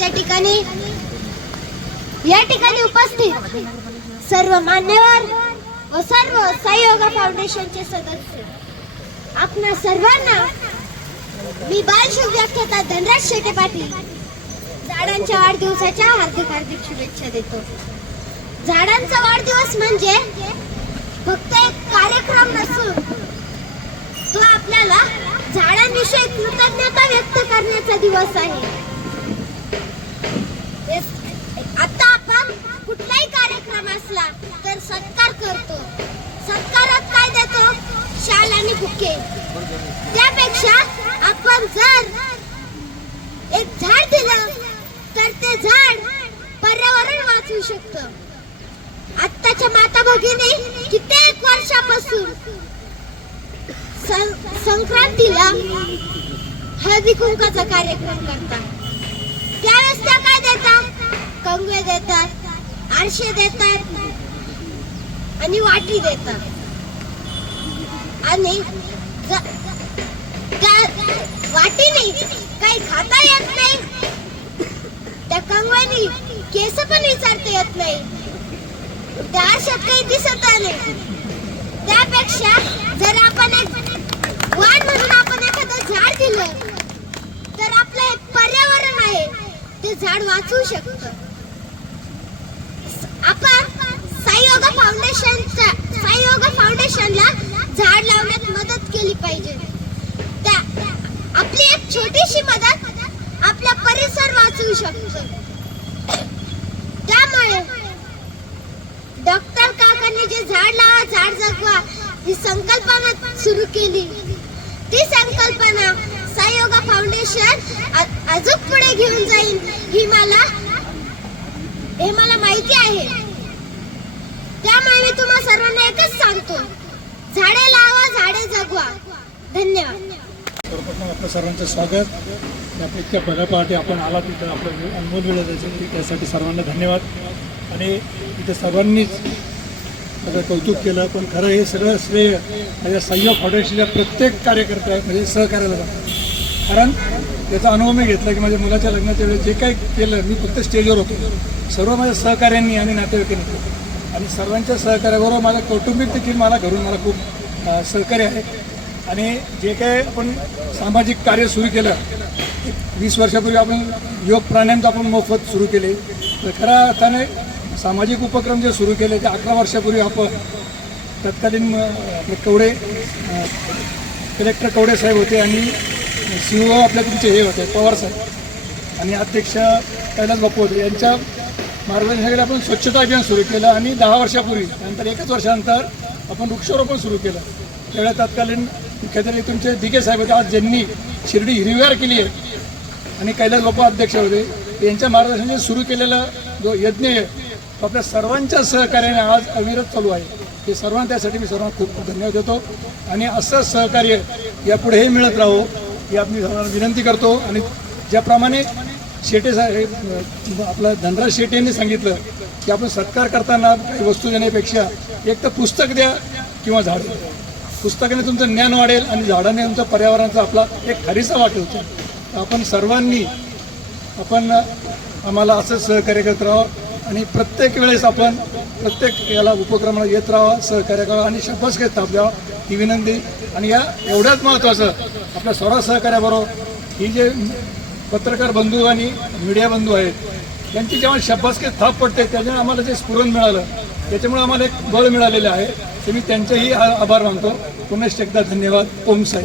माझ्या ठिकाणी या ठिकाणी उपस्थित सर्व मान्यवर व सर्व सहयोग फाउंडेशनचे सदस्य, आपणा सर्वांना मी बालशुभ व्याख्याता धनराज शेटे पाटील झाडांच्या वाढदिवसाच्या हार्दिक हार्दिक शुभेच्छा देतो। झाडांचा वाढदिवस म्हणजे फक्त एक कार्यक्रम नसून तो आपल्याला झाडांविषयी कृतज्ञता व्यक्त करण्याचा दिवस आहे। आता आपण कुठलाही कार्यक्रम असला तर सत्कार करतो। सत्कारात काय देतो? शाल आणि बुके। त्यापेक्षा आपण जर एक झाड दिलं तर ते झाड पर्यावरण वाचवू शकतं। आत्ताच्या माता भगिनी कित्येक वर्षापासून संक्रांतीला हळदी कुंकाचा कार्यक्रम करतात। त्यावेळेस त्या काय देतात? कंगवे देतात, आरशे देतात आणि वाटी देतात। आणि त्या वाटीने काही खाता येत नाही, त्या कंगव्यानी केस पण विचारता येत नाही, त्या आरशात काही दिसत नाही। त्यापेक्षा जर आपण एक वाण म्हणून आपण एखादं झाड दिलं तर आपलं एक पर्यावरण आहे ते झाड वाचवू शकतं। आपण सहयोग फाउंडेशनला झाड लावण्यात मदत केली पाहिजे। आपली एक छोटीशी मदत आपला परिसर वाचवू शकतो। त्यामुळे डॉक्टर काकांनी जे झाड लावा झाड जगवा ही संकल्पना सुरू केली, ती संकल्पना सहयोग फाउंडेशन अजून पुढे घेऊन जाईल हे मला माहिती आहे। त्यामुळे मी तुम्हा सर्वांना एकच सांगतो, झाडे लावा झाडे जगवा। धन्यवाद। सर्वप्रथम आपलं सर्वांचं स्वागत। आपल्या इतक्या भल्यापहाटे आपण आला तिथं आपलं अनमोल वेळ द्यायचं त्यासाठी सर्वांना धन्यवाद। आणि इथं सर्वांनीच सगळं कौतुक केलं, पण खरं हे सगळं श्रेय माझ्या सहयोग फाउंडेशनच्या प्रत्येक कार्यकर्त्या म्हणजे सहकार्याला जातं। कारण त्याचा अनुभव मी घेतला की माझ्या मुलाच्या लग्नाच्या वेळेस जे काही केलं मी फक्त स्टेजवर होतो, सर्व माझ्या सहकार्यांनी आणि नातेवाईकांनी केलं। आणि सर्वांच्या सहकार्याबरोबर माझ्या कौटुंबिक देखील मला खूप सहकार्य आहे। आणि जे काही आपण सामाजिक कार्य सुरू केलं, 20 वर्षापूर्वी आपण योग प्राणायाम आपण मोफत सुरू केले, तर खऱ्या अर्थाने सामाजिक उपक्रम जे सुरू केले ते 11 वर्षापूर्वी आपण तत्कालीन आपले कलेक्टर कवडे साहेब होते आणि CEO आपल्या तुमचे हे होते पवार साहेब आणि अध्यक्ष कैलास बापू होते, यांच्या मार्गदर्शनाखाली आपण स्वच्छता अभियान सुरू केलं। आणि 10 वर्षापूर्वी नंतर 1 वर्षानंतर आपण वृक्षारोपण सुरू केलं। त्यावेळेला तत्कालीन मुख्यमंत्री तुमचे दिघे साहेब होते, आज ज्यांनी शिर्डी हिरवीगार केली आहे आणि कैलास बापू अध्यक्ष होते, यांच्या मार्गदर्शनाने सुरू केलेला जो यज्ञ आहे तो आपल्या सर्वांच्या सहकार्याने आज अविरत चालू आहे। हे सर्वांना त्यासाठी मी सर्वांना खूप खूप धन्यवाद देतो आणि असं सहकार्य यापुढेही मिळत राहो ही आपली सर्वांना विनंती करतो। आणि ज्याप्रमाणे शेटे साहेब आपला धनराज शेटे यांनी सांगितलं की आपण सत्कार करताना काही वस्तू देण्यापेक्षा एक तर पुस्तक द्या किंवा झाड द्या। पुस्तकाने तुमचं ज्ञान वाढेल आणि झाडाने तुमचं पर्यावरणाचा आपला एक हरीचा वाटेल। आपण सर्वांनी आम्हाला असं सहकार्य करत राहावं आणि प्रत्येक वेळेस आपण प्रत्येक याला उपक्रमाला येत राहावं, सहकार्य करावं आणि शब्बासकीत स्थाप द्यावा ही विनंती। आणि या एवढ्याच महत्त्वाचं आपल्या सर्व सहकार्याबरोबर ही जे पत्रकार बंधू आणि मीडिया बंधू आहेत यांची जेव्हा शब्बासकीत थाप पडते त्याच्यामुळे आम्हाला जे स्फुरण मिळालं त्याच्यामुळे आम्हाला एक बळ मिळालेलं आहे, ते मी त्यांचेही आभार मानतो। पुन्हा एकदा धन्यवाद। ओम साई।